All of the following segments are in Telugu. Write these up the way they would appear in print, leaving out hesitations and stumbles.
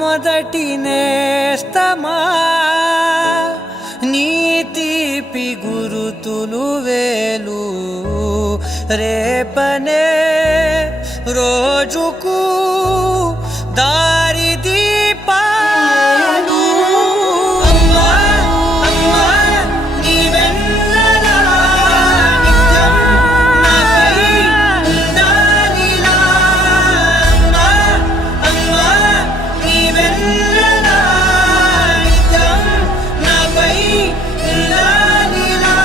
మొదటి నేస్తమా నీ తీపి గురుతులు వేలు రేపనే రోజుకు దారి దీపాలు అమ్మా అమ్మా నీ వెన్నెల నిత్యం నాపై ఉండాలిలా అమ్మా అమ్మా నీ వెన్నెల నిత్యం నాపై ఉండాలిలా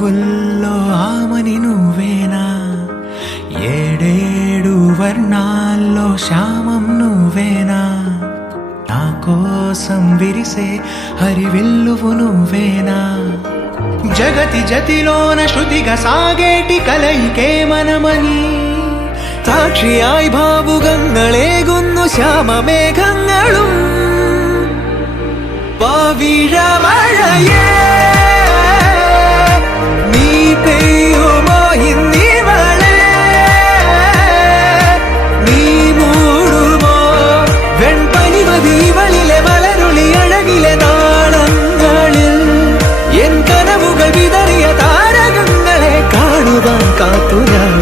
పువ్వుల్లో ఆమని నువ్వేనా, ఏడేడు వర్ణాల్లో శ్యామం నువ్వేనా, నా కోసం విరిసే హరివిల్లువు నువ్వేనా, జగతి జతిలోన ശ്രുതിగా സാഗേട്ടി കലയിക്കേ മനമനി, സാക്ഷിയായി ഭാവുകങ്ങളേകുന്നു ശ്യാമമേഘങ്ങളും പവിഴമഴയേ നീ പെയ്യുമോ ഇന്നിവളെ, നീ മൂടുമോ വെൺപനിമതിവളിലെ മലരുളി അഴകിലെ നാളങ്ങളിൽ എൻ കനവുകൾ വിതറിയ താരകങ്ങളെ കാണുവാൻ കാത്തു ഞാൻ.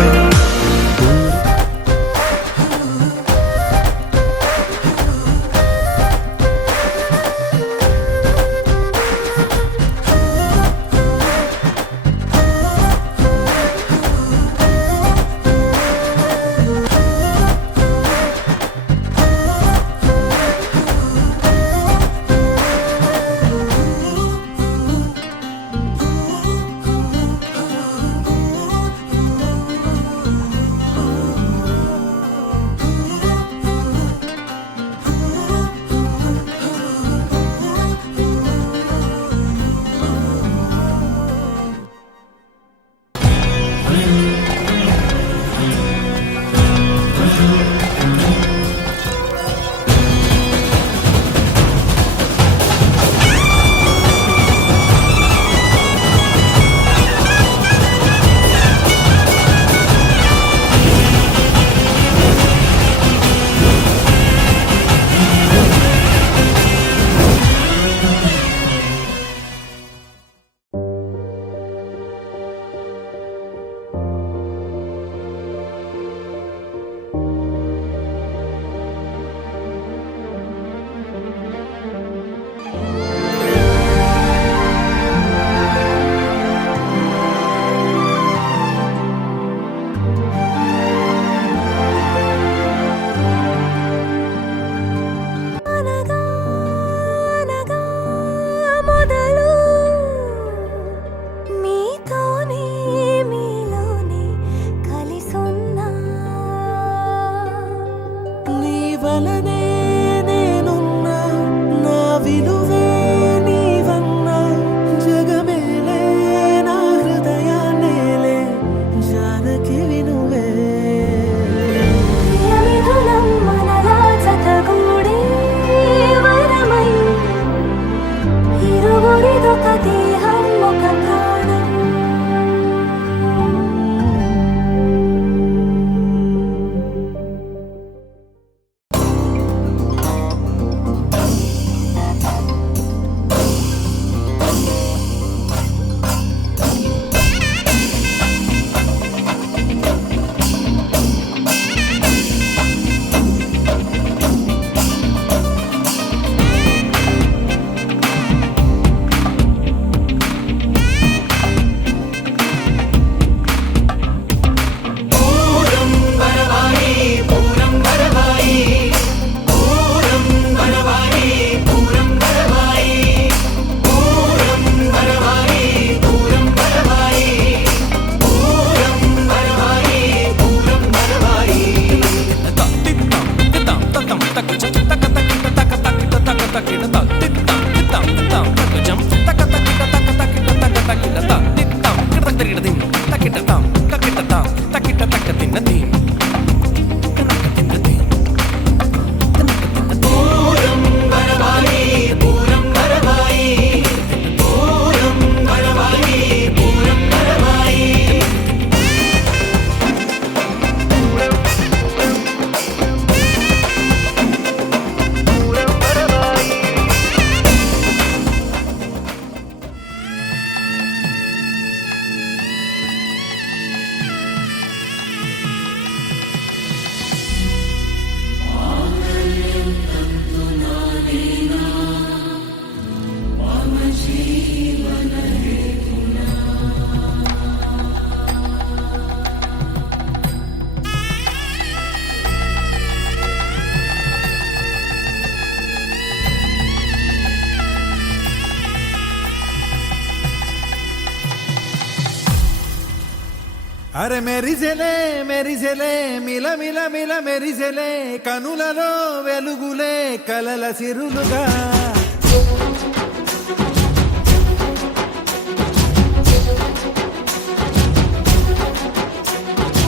అరే మెరిసెలే మెరిసెలే మిల మిల మిల మెరిసెలే కనులలో వెలుగులే కలల సిరులుగా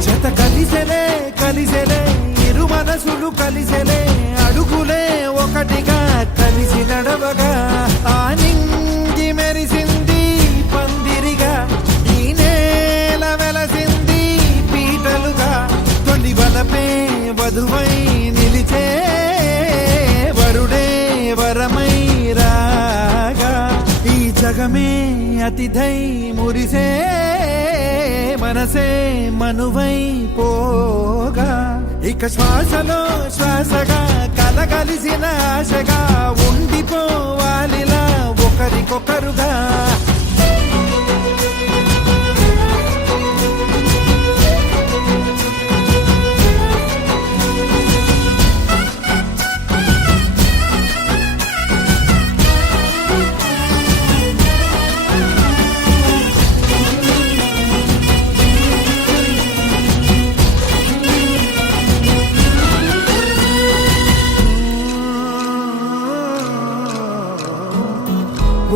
జత కలిసెలే కలిసెలే ఇరు మనసులు కలిసెలే అడుగులే ఒకటిగా కలిసి నడవగా ఆ నింగి మెరిసింది పందిరిగా ఈ నేల వెలసింది పీటలుగా తొలి వలపే వధువై నిలిచే వరుడే వరమై రాగా ఈ జగమే అతిథై మురిసే మనసే మనువై పోగా ఇక శ్వాసలో శ్వాసగా కలగలిసిన ఆశగా ఉండిపోవాలిలా ఒకరికొకరుగా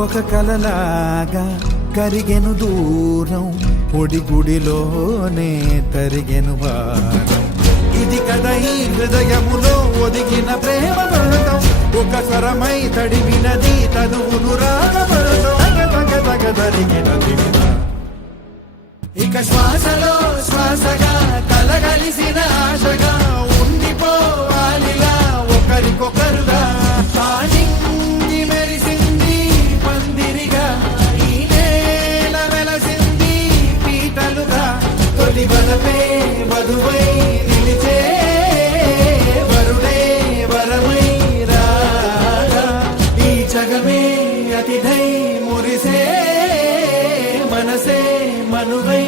ఒక కలలాగా కరిగెను దూరం పొడి గుడిలోనే తరిగెను వారం ఇది కదా ఈ హృదయములో ఒదిగిన ప్రేమ బంధం ఒక స్వరమై తడివినది తనువును రాగబంధం తరిగినది ఇక శ్వాసలో శ్వాసగా కలగలిసిన ఆశగా ఉండిపోవాలిలా ఒకరికొకరుగా ఆ నింగి మెరిసింది పందిరిగా ఈ నేల వెలసింది పీటలుగా తొలి వలపే వధువై నిలిచే వరుడే వరమై రాగా ఈ జగమే అతిథై మురిసే మనసే మనువై